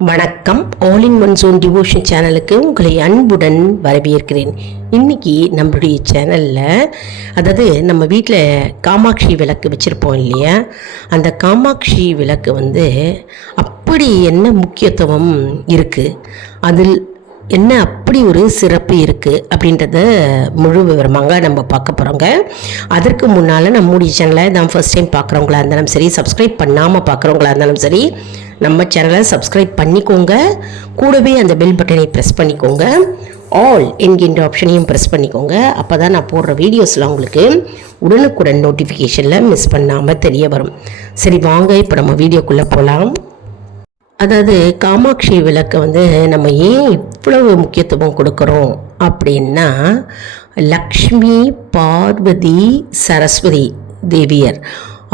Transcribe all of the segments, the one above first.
வணக்கம். All in one zone devotion சேனலுக்கு உங்களை அன்புடன் வரவேற்கிறேன். இன்றைக்கி நம்மளுடைய சேனலில் நம்ம வீட்டில் காமாட்சி விளக்கு வச்சுருப்போம் இல்லையா, அந்த காமாட்சி விளக்கு அப்படி என்ன முக்கியத்துவம் இருக்குது, அதில் என்ன அப்படி ஒரு சிறப்பு இருக்குது அப்படின்றத முழு விவரமாக நம்ம பார்க்க போகிறோங்க. அதற்கு முன்னால் நம்முடைய சேனலை தான் ஃபர்ஸ்ட் டைம் பார்க்குறவங்களா இருந்தாலும் சரி, சப்ஸ்கிரைப் பண்ணாமல் பார்க்குறவங்களா இருந்தாலும் சரி, நம்ம சேனலை சப்ஸ்கிரைப் பண்ணிக்கோங்க. கூடவே அந்த பெல் பட்டனை ப்ரெஸ் பண்ணிக்கோங்க. ஆல் என்கின்ற ஆப்ஷனையும் ப்ரெஸ் பண்ணிக்கோங்க. அப்போ தான் நான் போடுற வீடியோஸ்லாம் உங்களுக்கு உடனுக்குடன் நோட்டிஃபிகேஷனில் மிஸ் பண்ணாமல் தெரிய வரும். சரி வாங்க, இப்போ நம்ம வீடியோக்குள்ளே போகலாம். காமாட்சி விளக்கை நம்ம ஏன் இவ்வளவு முக்கியத்துவம் கொடுக்குறோம் அப்படின்னா, லக்ஷ்மி, பார்வதி, சரஸ்வதி தேவியர்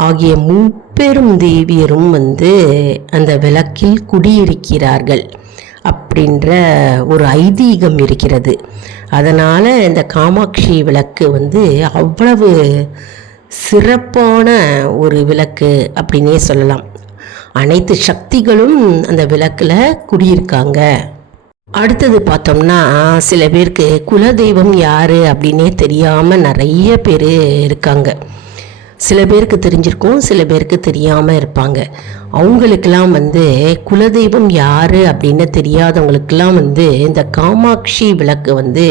ஆகிய முப்பெரும் தேவியரும் அந்த விளக்கில் குடியிருக்கிறார்கள் அப்படின்ற ஒரு ஐதீகம் இருக்கிறது. அதனால் இந்த காமாட்சி விளக்கு அவ்வளவு சிறப்பான ஒரு விளக்கு அப்படின்னே சொல்லலாம். அனைத்து சக்திகளும் அந்த விளக்கில் குடியிருக்காங்க. அடுத்தது பார்த்தோம்னா, சில பேருக்கு குலதெய்வம் யார் அப்படின்னே தெரியாமல் நிறைய பேர் இருக்காங்க. சில பேருக்கு தெரிஞ்சிருக்கும், சில பேருக்கு தெரியாமல் இருப்பாங்க. அவங்களுக்கெல்லாம் குலதெய்வம் யார் அப்படின்னு தெரியாதவங்களுக்கெல்லாம் இந்த காமாட்சி விளக்கு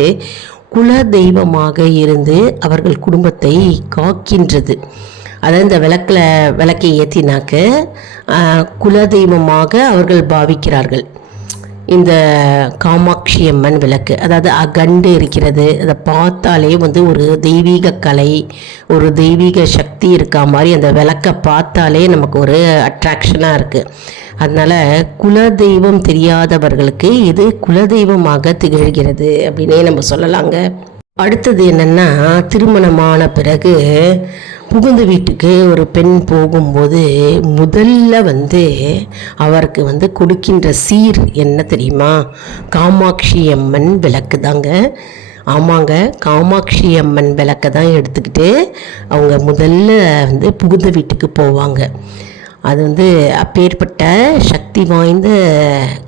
குலதெய்வமாக இருந்து அவர்கள் குடும்பத்தை காக்கின்றது. இந்த விளக்கை ஏற்றினாக்க குலதெய்வமாக அவர்கள் பாவிக்கிறார்கள். இந்த காமாட்சி அம்மன் விளக்கு அகண்டு இருக்கிறது. அதை பார்த்தாலே ஒரு தெய்வீக கலை, ஒரு தெய்வீக சக்தி இருக்கா மாதிரி அந்த விளக்கை பார்த்தாலே நமக்கு ஒரு அட்ராக்ஷனாக இருக்குது. அதனால் குலதெய்வம் தெரியாதவர்களுக்கு இது குலதெய்வமாக திகழ்கிறது அப்படின்னே நம்ம சொல்லலாங்க. அடுத்தது என்னென்னா, திருமணமான பிறகு புகுந்த வீட்டுக்கு ஒரு பெண் போகும்போது முதல்ல அவருக்கு கொடுக்கின்ற சீர் என்ன தெரியுமா? காமாட்சி அம்மன் விளக்கு தாங்க. ஆமாங்க, காமாட்சி அம்மன் விளக்கை தான் எடுத்துக்கிட்டு அவங்க முதல்ல புகுந்த வீட்டுக்கு போவாங்க. அது அப்பேற்பட்ட சக்தி வாய்ந்த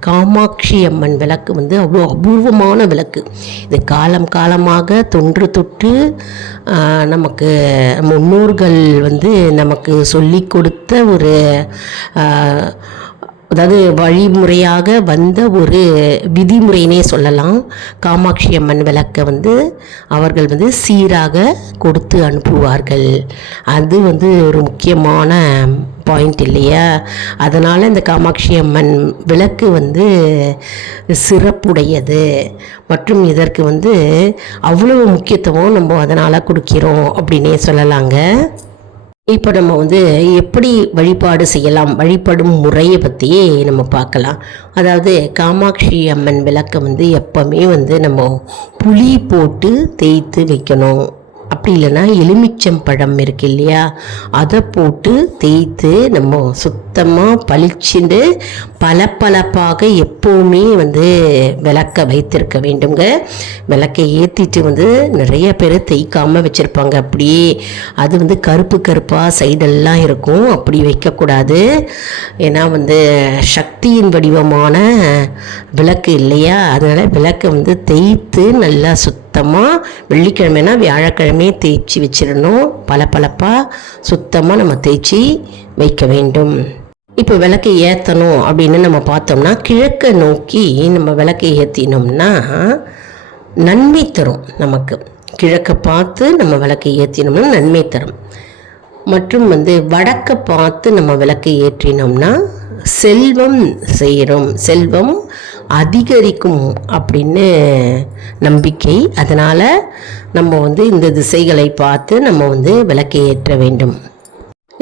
காமாட்சி அம்மன் விளக்கு அவ்வளோ அபூர்வமான விளக்கு. இது காலம் காலமாக தொன்று தொட்டு நமக்கு முன்னோர்கள் நமக்கு சொல்லி கொடுத்த ஒரு வழிமுறையாக வந்த ஒரு விதிமுறைனே சொல்லலாம். காமாட்சி அம்மன் விளக்கை அவர்கள் சீராக கொடுத்து அனுப்புவார்கள். அது ஒரு முக்கியமான பாயிண்ட் இல்லையா? அதனால் இந்த காமாட்சி அம்மன் விளக்கு சிறப்புடையது மற்றும் இதற்கு அவ்வளவு முக்கியத்துவம் நம்ம அதனால் கொடுக்கிறோம் அப்படின்னே சொல்லலாங்க. இப்போ நம்ம எப்படி வழிபாடு செய்யலாம், வழிபடும் முறையை பற்றி நம்ம பார்க்கலாம். காமாட்சி அம்மன் விளக்கை எப்போவுமே நம்ம புளி போட்டு தேய்த்து வைக்கணும். அப்படி இல்லைன்னா எலுமிச்சம்பழம் இருக்கு இல்லையா, அதை போட்டு தேய்த்து நம்ம சுத்தமாக பளிச்சுண்டு பளபளப்பாக எப்போவுமே விளக்கை வைத்திருக்க வேண்டுங்க. விளக்கை ஏற்றிட்டு நிறைய பேர் தேய்க்காமல் வச்சுருப்பாங்க. அப்படியே அது கருப்பு கருப்பாக சைடெல்லாம் இருக்கும். அப்படி வைக்கக்கூடாது. ஏன்னா சக்தியின் வடிவமான விளக்கு இல்லையா, அதனால் விளக்கை தேய்த்து நல்லா சுத்தமாக வெள்ளிக்கிழமைனா வியாழக்கிழமையே தேய்ச்சி வச்சிடணும். பளபளப்பாக சுத்தமாக நம்ம தேய்ச்சி வைக்க வேண்டும். இப்போ விளக்கை ஏற்றணும் அப்படின்னு நம்ம பார்த்தோம்னா, கிழக்கை நோக்கி நம்ம விளக்கை ஏற்றினோம்னா நன்மை தரும். நமக்கு கிழக்கை பார்த்து நம்ம விளக்கை ஏற்றினோம்னா நன்மை தரும். மற்றும் வடக்கை பார்த்து நம்ம விளக்கை ஏற்றினோம்னா செல்வம் சேரும், செல்வம் அதிகரிக்கும் அப்படின்னு நம்பிக்கை. அதனால் நம்ம இந்த திசைகளை பார்த்து நம்ம விளக்கை ஏற்ற வேண்டும்.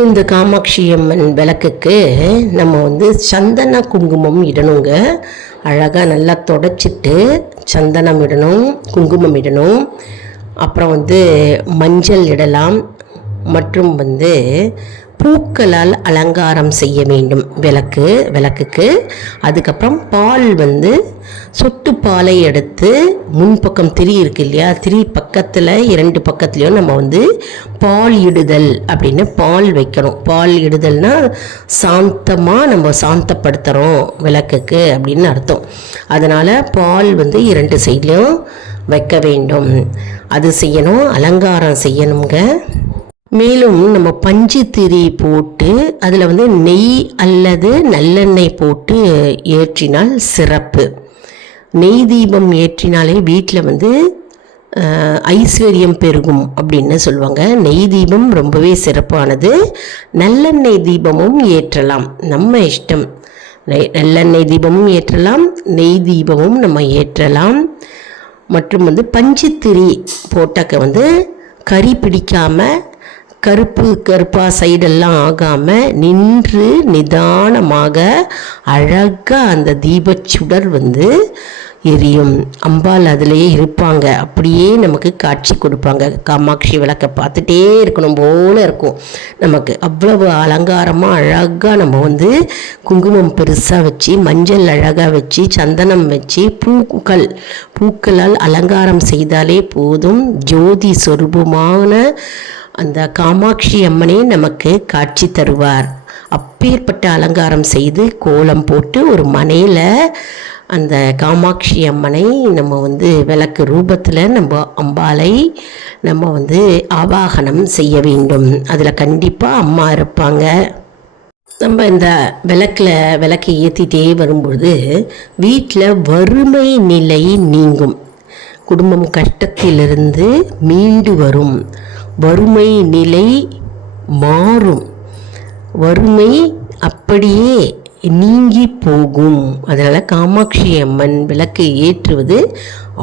இந்த காமாட்சி அம்மன் விளக்குக்கு நம்ம சந்தன குங்குமம் இடணுங்க. அழகாக நல்லா தொடச்சிட்டு சந்தனம் இடணும், குங்குமம் இடணும். அப்புறம் மஞ்சள் இடலாம். மற்றும் பூக்களால் அலங்காரம் செய்ய வேண்டும் விளக்குக்கு. அதுக்கப்புறம் பால் சொட்டு பாலை எடுத்து முன்பக்கம் திரி இருக்கு இல்லையா, திரி பக்கத்தில் 2 பக்கத்துலேயும் நம்ம பால் இடுதல் அப்படின்னு பால் வைக்கணும். பால் இடுதல்னா சாந்தமாக நம்ம சாந்தப்படுத்துகிறோம் விளக்குக்கு அப்படின்னு அர்த்தம். அதனால் பால் 2 சைட்லேயும் வைக்க வேண்டும். அது செய்யணும், அலங்காரம் செய்யணுங்க. மேலும் நம்ம பஞ்சு திரி போட்டு அதில் நெய் அல்லது நல்லெண்ணெய் போட்டு ஏற்றினால் சிறப்பு. நெய் தீபம் ஏற்றினாலே வீட்டில் ஐஸ்வர்யம் பெருகும் அப்படின்னு சொல்லுவாங்க. நெய் தீபம் ரொம்பவே சிறப்பானது. நல்லெண்ணெய் தீபமும் ஏற்றலாம், நம்ம இஷ்டம். நல்லெண்ணெய் தீபமும் ஏற்றலாம், நெய் தீபமும் நம்ம ஏற்றலாம். மற்றும் பஞ்சு திரி போட்டாக்க கறி பிடிக்காமல் கருப்பாக சைடெல்லாம் ஆகாமல் நின்று நிதானமாக அழகாக அந்த தீபச்சுடர் எரியும். அம்பாள் அதிலேயே இருப்பாங்க, அப்படியே நமக்கு காட்சி கொடுப்பாங்க. காமாட்சி விளக்கை பார்த்துட்டே இருக்கணும் போல இருக்கும் நமக்கு. அவ்வளவு அலங்காரமாக அழகாக நம்ம குங்குமம் பெருசாக வச்சு, மஞ்சள் அழகாக வச்சு, சந்தனம் வச்சு, பூக்களால் அலங்காரம் செய்தாலே போதும். ஜோதி சொரூபமான அந்த காமாட்சி அம்மனே நமக்கு காட்சி தருவார். அப்பேற்பட்ட அலங்காரம் செய்து கோலம் போட்டு ஒரு மனையில் அந்த காமாட்சி அம்மனை நம்ம விளக்கு ரூபத்தில் நம்ம அம்பாளை நம்ம ஆவாகனம் செய்ய வேண்டும். அதில் கண்டிப்பாக அம்மா இருப்பாங்க. நம்ம இந்த விளக்கை ஏற்றிட்டே வரும்பொழுது வீட்டில் வறுமை நிலை நீங்கும். குடும்பம் கஷ்டத்திலிருந்து மீண்டு வரும். வறுமை நிலை மாறும். வறுமை அப்படியே நீங்கி போகும். அதனால் காமாட்சி அம்மன் விளக்கை ஏற்றுவது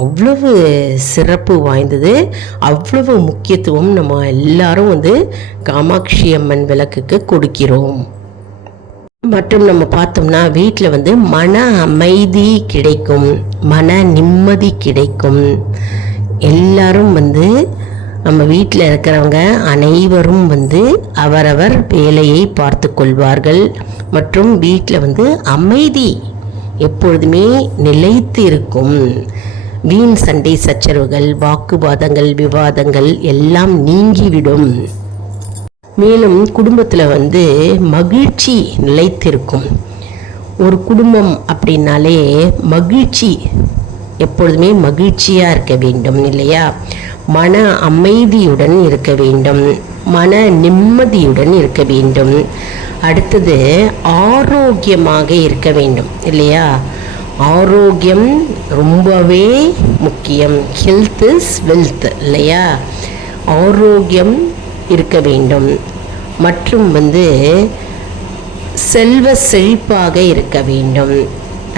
அவ்வளவு சிறப்பு வாய்ந்தது, அவ்வளவு முக்கியத்துவம் நம்ம எல்லாரும் காமாட்சி அம்மன் விளக்குக்கு கொடுக்கிறோம். மற்றும் நம்ம பார்த்தோம்னா வீட்டில் மன அமைதி கிடைக்கும், மன நிம்மதி கிடைக்கும். எல்லாரும் நம்ம வீட்டில் இருக்கிறவங்க அனைவரும் அவரவர் வேலையை பார்த்து கொள்வார்கள். மற்றும் வீட்டில் அமைதி எப்பொழுதுமே நிலைத்து இருக்கும். வீண் சண்டை சச்சரவுகள், வாக்குவாதங்கள், விவாதங்கள் எல்லாம் நீங்கிவிடும். மேலும் குடும்பத்தில் மகிழ்ச்சி நிலைத்திருக்கும். ஒரு குடும்பம் அப்படின்னாலே மகிழ்ச்சி, எப்பொழுதுமே மகிழ்ச்சியாக இருக்க வேண்டும் இல்லையா? மன அமைதியுடன் இருக்க வேண்டும், மன நிம்மதியுடன் இருக்க வேண்டும். அடுத்தது ஆரோக்கியமாக இருக்க வேண்டும் இல்லையா? ஆரோக்கியம் ரொம்பவே முக்கியம். ஹெல்த் இஸ் வெல்த் இல்லையா? ஆரோக்கியம் இருக்க வேண்டும். மற்றும் செல்வ செழிப்பாக இருக்க வேண்டும்.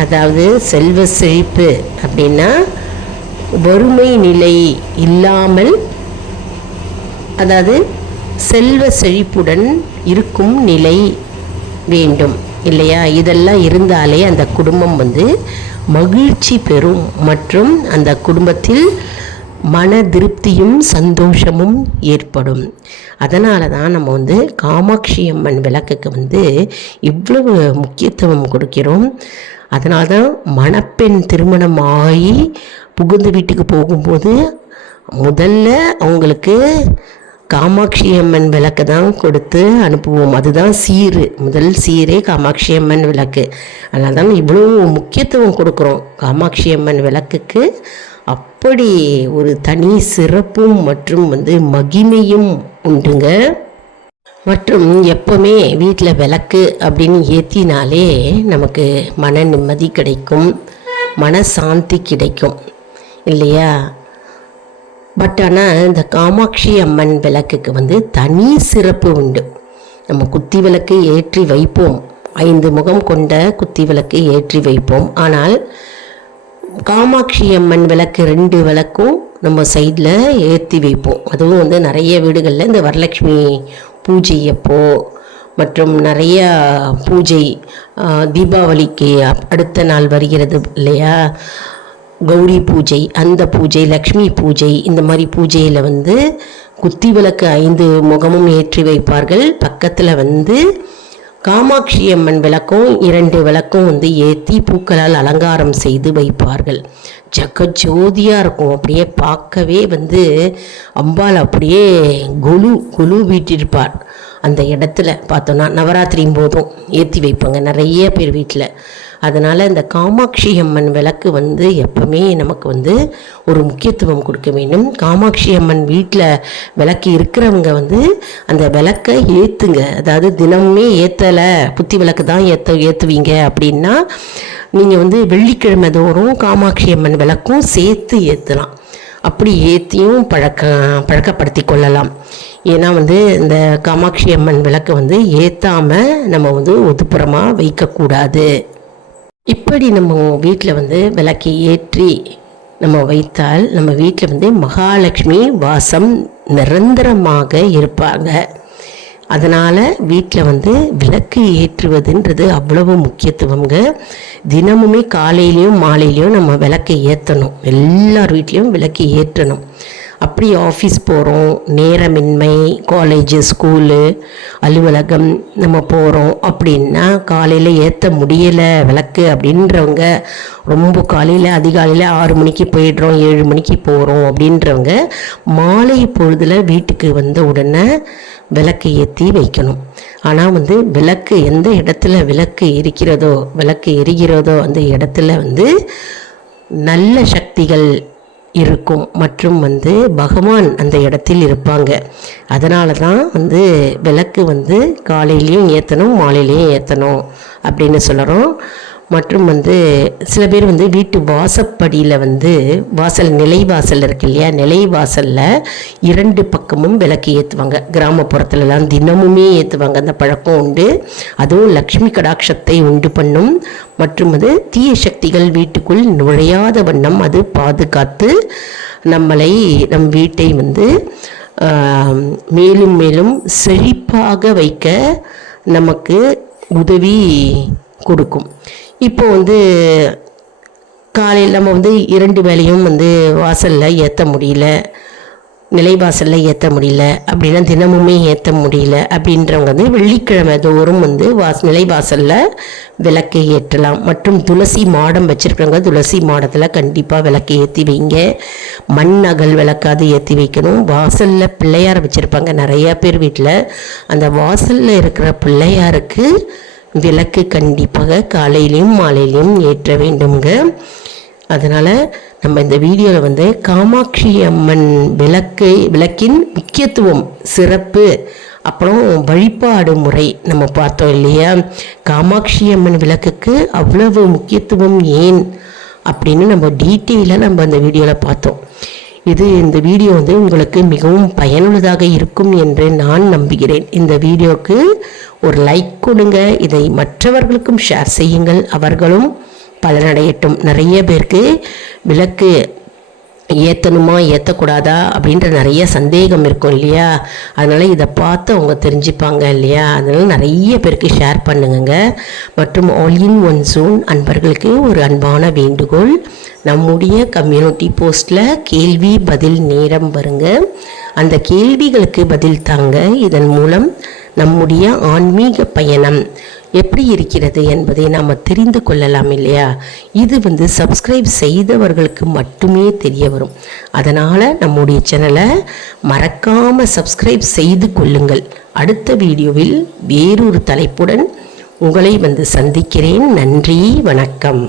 அதாவது செல்வ செழிப்பு அப்படின்னா வறுமை நிலை இல்லாமல், அதாவது செல்வ செழிப்புடன் இருக்கும் நிலை வேண்டும் இல்லையா? இதெல்லாம் இருந்தாலே அந்த குடும்பம் மகிழ்ச்சி பெறும். மற்றும் அந்த குடும்பத்தில் மன திருப்தியும் சந்தோஷமும் ஏற்படும். அதனால தான் நம்ம காமாட்சி அம்மன் விளக்குக்கு இவ்வளவு முக்கியத்துவம் கொடுக்கிறோம். அதனால தான் மணப்பெண் திருமணம் ஆகி புகுந்த வீட்டுக்கு போகும்போது முதல்ல அவங்களுக்கு காமாட்சி அம்மன் விளக்கு தான் கொடுத்து அனுப்புவோம். அதுதான் முதல் சீரே காமாட்சி அம்மன் விளக்கு. அதனால தான் இவ்வளோ முக்கியத்துவம் கொடுக்குறோம் காமாட்சி அம்மன் விளக்குக்கு. அப்படி ஒரு தனி சிறப்பும் மற்றும் மகிமையும் உண்டுங்க. மற்றும் எப்பவுமே வீட்டில் விளக்கு அப்படின்னு ஏற்றினாலே நமக்கு மன நிம்மதி கிடைக்கும், மனசாந்தி கிடைக்கும் இல்லையா? பட் ஆனால் இந்த காமாட்சி அம்மன் விளக்குக்கு தனி சிறப்பு உண்டு. நம்ம குத்தி விளக்கு ஏற்றி வைப்போம், 5 முகம் கொண்ட குத்தி விளக்கு ஏற்றி வைப்போம். ஆனால் காமாட்சி அம்மன் விளக்கு 2 விளக்கும் நம்ம சைடில் ஏற்றி வைப்போம். அதுவும் நிறைய வீடுகளில் இந்த வரலட்சுமி பூஜை அப்போ மற்றும் நிறைய பூஜை, தீபாவளிக்கு அடுத்த நாள் வருகிறது இல்லையா, கௌரி பூஜை, அந்த பூஜை, லக்ஷ்மி பூஜை, இந்த மாதிரி பூஜையில் குத்தி விளக்கு 5 முகமும் ஏற்றி வைப்பார்கள். பக்கத்தில் வந்து காமாட்சி அம்மன் விளக்கும் 2 விளக்கும் வந்து ஏற்றி பூக்களால் அலங்காரம் செய்து வைப்பார்கள். ஜகஜோதியாக இருக்கும். அப்படியே பார்க்கவே வந்து அம்பாள் அப்படியே குழு வீட்டிருப்பார். அந்த இடத்துல பார்த்தோன்னா நவராத்திரியும் போதும் ஏற்றி வைப்பாங்க நிறைய பேர் வீட்டில். அதனால் இந்த காமாட்சி அம்மன் விளக்கு வந்து எப்பவுமே நமக்கு வந்து ஒரு முக்கியத்துவம் கொடுக்க வேண்டும். காமாட்சி அம்மன் வீட்டில் விளக்கு இருக்கிறவங்க வந்து அந்த விளக்கை ஏற்றுங்க. அதாவது தினமுமே ஏற்றலை, குத்தி விளக்கு தான் ஏற்றுவீங்க அப்படின்னா நீங்கள் வந்து வெள்ளிக்கிழமை தோறும் காமாட்சி அம்மன் விளக்கும் சேர்த்து ஏற்றலாம். அப்படி ஏற்றியும் பழக்கப்படுத்தி கொள்ளலாம். ஏன்னா வந்து இந்த காமாட்சி அம்மன் விளக்கை வந்து ஏற்றாமல் நம்ம வந்து ஒதுப்புறமாக வைக்கக்கூடாது. இப்படி நம்ம வீட்டில் வந்து விளக்கை ஏற்றி நம்ம வைத்தால் நம்ம வீட்டில் வந்து மகாலட்சுமி வாசம் நிரந்தரமாக இருப்பாங்க. அதனால் வீட்டில் வந்து விளக்கு ஏற்றுவதுன்றது அவ்வளவு முக்கியத்துவங்க. தினமுமே காலையிலையும் மாலையிலையும் நம்ம விளக்கை ஏற்றணும். எல்லார் வீட்லேயும் விளக்கு ஏற்றணும். அப்படி ஆஃபீஸ் போகிறோம், நேரமின்மை, காலேஜு ஸ்கூலு அலுவலகம் நம்ம போகிறோம் அப்படின்னா காலையில் ஏற்ற முடியலை விளக்கு அப்படின்றவங்க, ரொம்ப காலையில் அதிகாலையில் 6 மணிக்கு போயிடுறோம், 7 மணிக்கு போகிறோம் அப்படின்றவங்க மாலை பொழுதில் வீட்டுக்கு வந்த உடனே விளக்கு ஏற்றி வைக்கணும். ஆனால் வந்து விளக்கு எந்த இடத்துல விளக்கு எரிகிறதோ அந்த இடத்துல வந்து நல்ல சக்திகள் இருக்கும் மற்றும் வந்து பகவான் அந்த இடத்தில் இருப்பாங்க. அதனால தான் வந்து விளக்கு வந்து காலையிலையும் ஏற்றணும், மாலையிலையும் ஏற்றணும் அப்படின்னு சொல்கிறோம். மற்றும் வந்து சில பேர் வந்து வீட்டு வாசப்படியில் வந்து நிலைவாசல் இருக்கு இல்லையா, நிலைவாசலில் 2 பக்கமும் விளக்கு ஏற்றுவாங்க. கிராமப்புறத்துலலாம் தினமுமே ஏற்றுவாங்க. அந்த பழக்கம் உண்டு. அதுவும் லக்ஷ்மி கடாட்சத்தை உண்டு பண்ணும். மற்றும் அது தீய சக்திகள் வீட்டுக்குள் நுழையாத வண்ணம் அது பாதுகாத்து நம் வீட்டை வந்து மேலும் மேலும் செழிப்பாக வைக்க நமக்கு உதவி கொடுக்கும். இப்போ வந்து காலையில் நம்ம வந்து 2 வேளையும் வந்து வாசலில் ஏற்ற முடியல, நிலைவாசலில் ஏற்ற முடியல அப்படின்னா தினமுமே ஏற்ற முடியல அப்படின்றவங்க வந்து வெள்ளிக்கிழமை தோறும் வந்து நிலைவாசலில் விளக்கை ஏற்றலாம். மற்றும் துளசி மாடம் வச்சுருக்கிறவங்க துளசி மாடத்தில் கண்டிப்பாக விளக்கை ஏற்றி வைங்க. மண் அகல் விளக்காது ஏற்றி வைக்கணும். வாசலில் பிள்ளையார் வச்சுருப்பாங்க நிறையா பேர் வீட்டில். அந்த வாசலில் இருக்கிற பிள்ளையாருக்கு விளக்கு கண்டிப்பாக காலையிலையும் மாலையிலையும் ஏற்ற வேண்டுங்க. அதனால் நம்ம இந்த வீடியோவில் வந்து காமாட்சி அம்மன் விளக்கின் முக்கியத்துவம், சிறப்பு, அப்புறம் வழிபாடு முறை நம்ம பார்த்தோம் இல்லையா. காமாட்சி அம்மன் விளக்குக்கு அவ்வளவு முக்கியத்துவம் ஏன் அப்படின்னு நம்ம டீட்டெயிலாக நம்ம அந்த வீடியோவில் பார்த்தோம். இந்த வீடியோ வந்து உங்களுக்கு மிகவும் பயனுள்ளதாக இருக்கும் என்று நான் நம்புகிறேன். இந்த வீடியோவுக்கு ஒரு லைக் கொடுங்க. இதை மற்றவர்களுக்கும் ஷேர் செய்யுங்கள், அவர்களும் பலனடையட்டும். நிறைய பேருக்கு விளக்கு ஏற்றணுமா ஏற்றக்கூடாதா அப்படின்ற நிறைய சந்தேகம் இருக்கும் இல்லையா. அதனால் இதை பார்த்து அவங்க தெரிஞ்சுப்பாங்க இல்லையா. அதனால் நிறைய பேருக்கு ஷேர் பண்ணுங்க. மற்றும் ஆல் இன் ஒன் ஜோன் அன்பர்களுக்கு ஒரு அன்பான வேண்டுகோள். நம்முடைய கம்யூனிட்டி போஸ்ட்டில் கேள்வி பதில் நேரம் வருங்க. அந்த கேள்விகளுக்கு பதில் தாங்க. இதன் மூலம் நம்முடைய ஆன்மீக பயணம் எப்படி இருக்கிறது என்பதை நாம் தெரிந்து கொள்ளலாம் இல்லையா. இது வந்து சப்ஸ்கிரைப் செய்தவர்களுக்கு மட்டுமே தெரிய வரும். அதனால் நம்முடைய சேனலை மறக்காமல் சப்ஸ்கிரைப் செய்து கொள்ளுங்கள். அடுத்த வீடியோவில் வேறொரு தலைப்புடன் உங்களை வந்து சந்திக்கிறேன். நன்றி, வணக்கம்.